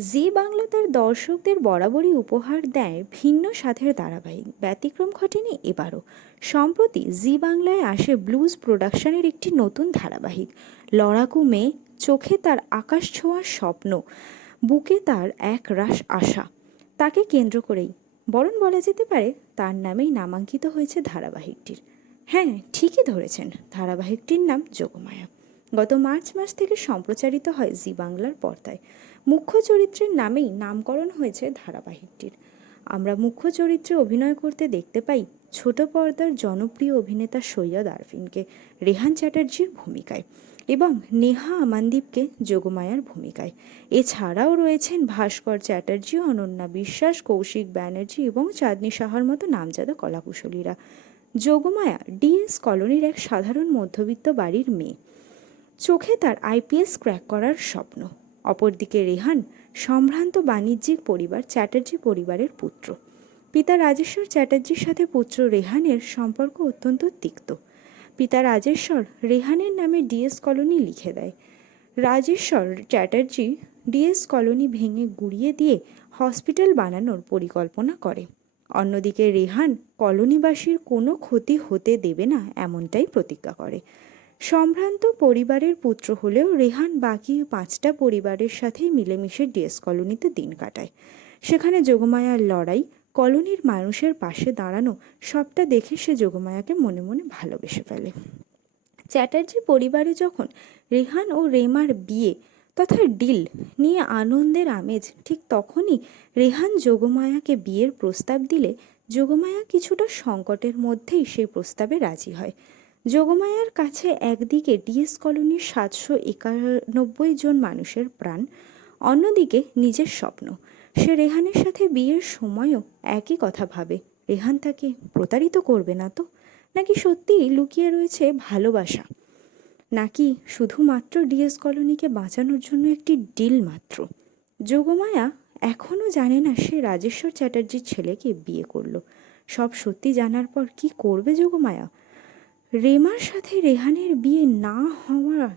জি বাংলা তার দর্শকদের বরাবরই উপহার দেয় ভিন্ন স্বাদের ধারাবাহিক। ব্যতিক্রম ঘটেনি এবারও। সম্প্রতি জি বাংলায় আসে ব্লুজ প্রোডাকশনের একটি নতুন ধারাবাহিক। লড়াকু মেয়ে চোখে তার আকাশ ছোঁয়ার স্বপ্ন, বুকে তার এক রাস আশা। তাকে কেন্দ্র করেই। বরণ বলা যেতে পারে তার নামেই নামাঙ্কিত হয়েছে ধারাবাহিকটির। হ্যাঁ ঠিকই ধরেছেন। ধারাবাহিকটির নাম যোগমায়া। গত মার্চ মাস থেকে সম্প্রচারিত হয় জি বাংলার পর্দায়। মুখ্য চরিত্রের নামেই নামকরণ হয়েছে ধারাবাহিকটির। আমরা মুখ্য চরিত্রে অভিনয় করতে দেখতে পাই ছোট পর্দার জনপ্রিয় অভিনেতা সৈয়দ আরফিনকে, রেহান চ্যাটার্জির ভূমিকায় এবং নেহা আমানদীপকে যোগমায়ার ভূমিকায়। এছাড়াও রয়েছেন ভাস্কর চ্যাটার্জি, অনন্যা বিশ্বাস, কৌশিক ব্যানার্জি এবং চাঁদনি সাহার মতো নামজাদা কলাকুশলীরা। যোগমায়া ডিএস কলোনির এক সাধারণ মধ্যবিত্ত বাড়ির মেয়ে। চোখে তার আইপিএস ক্র্যাক করার স্বপ্ন। অপরদিকে রেহান সম্ভ্রান্ত বাণিজ্যিক পরিবার চ্যাটার্জি পরিবারের পুত্র। পিতা রাজেশ্বর চ্যাটার্জির সাথে পুত্র রেহানের সম্পর্ক অত্যন্ত তিক্ত। পিতা রাজেশ্বর রেহানের নামে ডিএস কলোনি লিখে দেয়। রাজেশ্বর চ্যাটার্জি ডিএস কলোনি ভেঙে গুড়িয়ে দিয়ে হসপিটাল বানানোর পরিকল্পনা করে। অন্যদিকে রেহান কলোনিবাসীর কোনো ক্ষতি হতে দেবে না এমনটাই প্রতিজ্ঞা করে। সম্ভ্রান্ত পরিবারের পুত্র হলেও রেহান বাকি পাঁচটা পরিবারের সাথেই মিলেমিশে ডিএস কলোনিতে দিন কাটায়। সেখানে যোগমায়ার লড়াই, কলোনির মানুষের পাশে দাঁড়ানো, সবটা দেখে সে যোগমায়াকে মনে মনে ভালোবেসে ফেলে। চ্যাটার্জি পরিবারে যখন রেহান ও রেমার বিয়ে তথা ডিল নিয়ে আনন্দের আমেজ, ঠিক তখনই রেহান যোগমায়াকে বিয়ের প্রস্তাব দিলে যোগমায়া কিছুটা সংকটের মধ্যেই সেই প্রস্তাবে রাজি হয়। যোগমায়ার কাছে একদিকে ডিএস কলোনির সাতশো একানব্বই জন মানুষের প্রাণ, অন্যদিকে নিজের স্বপ্ন। সে রেহানের সাথে বিয়ের সময়ও একই কথা ভাবে। রেহান তাকে প্রতারিত করবে না তো? নাকি সত্যিই লুকিয়ে রয়েছে ভালোবাসা? নাকি শুধুমাত্র ডিএস কলোনিকে বাঁচানোর জন্য একটি ডিল মাত্র? যোগমায়া এখনও জানে না সে রাজেশ্বর চ্যাটার্জির ছেলেকে বিয়ে করল। সব সত্যি জানার পর কি করবে যোগমায়া রেমার সাথে রেহানের বিয়ে না হওয়া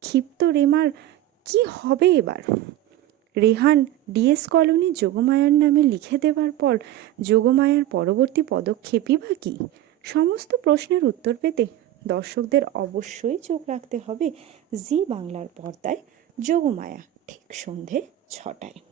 ক্ষিপ্ত রেমার কি হবে এবার? রেহান ডিএস কলোনি যোগমায়ার নামে লিখে দেওয়ার পর যোগমায়ার পরবর্তী পদক্ষেপই বা কী? সমস্ত প্রশ্নের উত্তর পেতে দর্শকদের অবশ্যই চোখ রাখতে হবে জি বাংলার পর্দায় যোগমায়া, ঠিক সন্ধে ছটায়।